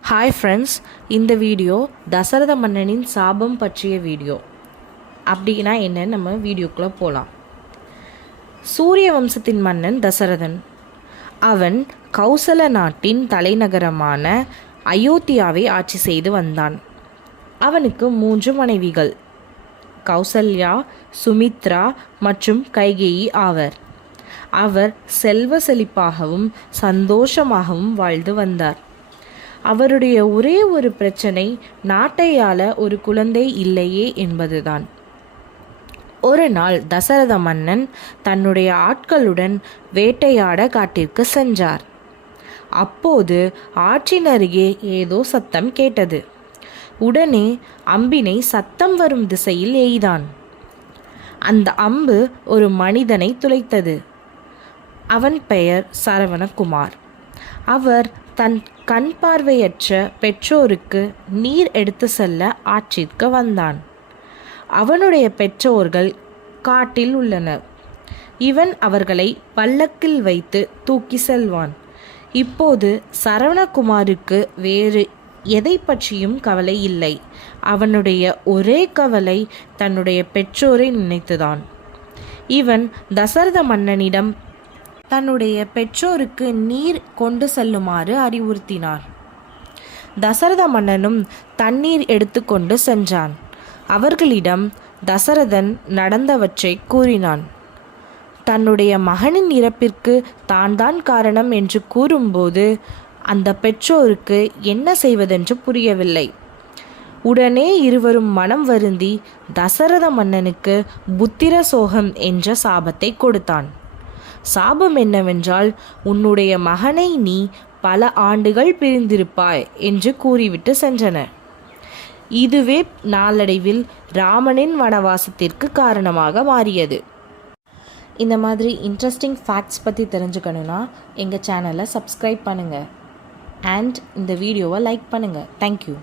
Hi friends, இந்த video Dasaratha மன்னனின் சாபம் பற்றிய வீடியோ. அப்படின்னா என்னன்னு நம்ம வீடியோக்குள்ளே போகலாம். சூரிய வம்சத்தின் மன்னன் தசரதன். அவன் கௌசல நாட்டின் தலைநகரமான அயோத்தியாவை ஆட்சி செய்து வந்தான். அவனுக்கு 3 மனைவிகள், கௌசல்யா, சுமித்ரா மற்றும் கைகேயி ஆவர். அவர் செல்வ செழிப்பாகவும் சந்தோஷமாகவும் வாழ்ந்து வந்தார். அவருடைய ஒரே ஒரு பிரச்சனை, நாட்டையாள ஒரு குழந்தை இல்லையே என்பதுதான். ஒரு நாள் தசரத மன்னன் தன்னுடைய ஆட்களுடன் வேட்டையாட காட்டிற்கு சென்றார். அப்போது ஆற்றின் அருகே ஏதோ சத்தம் கேட்டது. உடனே அம்பினை சத்தம் வரும் திசையில் எய்தான். அந்த அம்பு ஒரு மனிதனை துளைத்தது. அவன் பெயர் சரவணகுமார். அவர் தன் கண் பார்வையற்ற பெற்றோருக்கு நீர் எடுத்து செல்ல ஆற்றிற்கு வந்தான். அவனுடைய பெற்றோர்கள் காட்டில் உள்ளனர். இவன் அவர்களை பல்லக்கில் வைத்து தூக்கி செல்வான். இப்போது சரவணகுமாருக்கு வேறு எதை பற்றியும் கவலை இல்லை. அவனுடைய ஒரே கவலை தன்னுடைய பெற்றோரை நினைத்துதான். இவன் தசரத மன்னனிடம் தன்னுடைய பெற்றோருக்கு நீர் கொண்டு செல்லுமாறு அறிவுறுத்தினார். தசரத மன்னனும் தண்ணீர் எடுத்துக்கொண்டு சென்றான். அவர்களிடம் தசரதன் நடந்தவற்றை கூறினான். தன்னுடைய மகனின் இறப்பிற்கு தான் காரணம் என்று கூறும்போது அந்த பெற்றோருக்கு என்ன செய்வதென்று புரியவில்லை. உடனே இருவரும் மனம் வருந்தி தசரத மன்னனுக்கு புத்திர சோகம் என்ற சாபத்தை கொடுத்தான். சாபம் என்னவென்றால், உன்னுடைய மகனை நீ பல ஆண்டுகள் பிரிந்திருப்பாய் என்று கூறிவிட்டு சென்றனர். இதுவே நாளடைவில் ராமனின் வனவாசத்திற்கு காரணமாக மாறியது. இந்த மாதிரி இன்ட்ரெஸ்டிங் ஃபேக்ட்ஸ் பற்றி தெரிஞ்சுக்கணுன்னா எங்கள் சேனலை சப்ஸ்கிரைப் பண்ணுங்கள் அண்ட் இந்த வீடியோவை லைக் பண்ணுங்கள். தேங்க்யூ.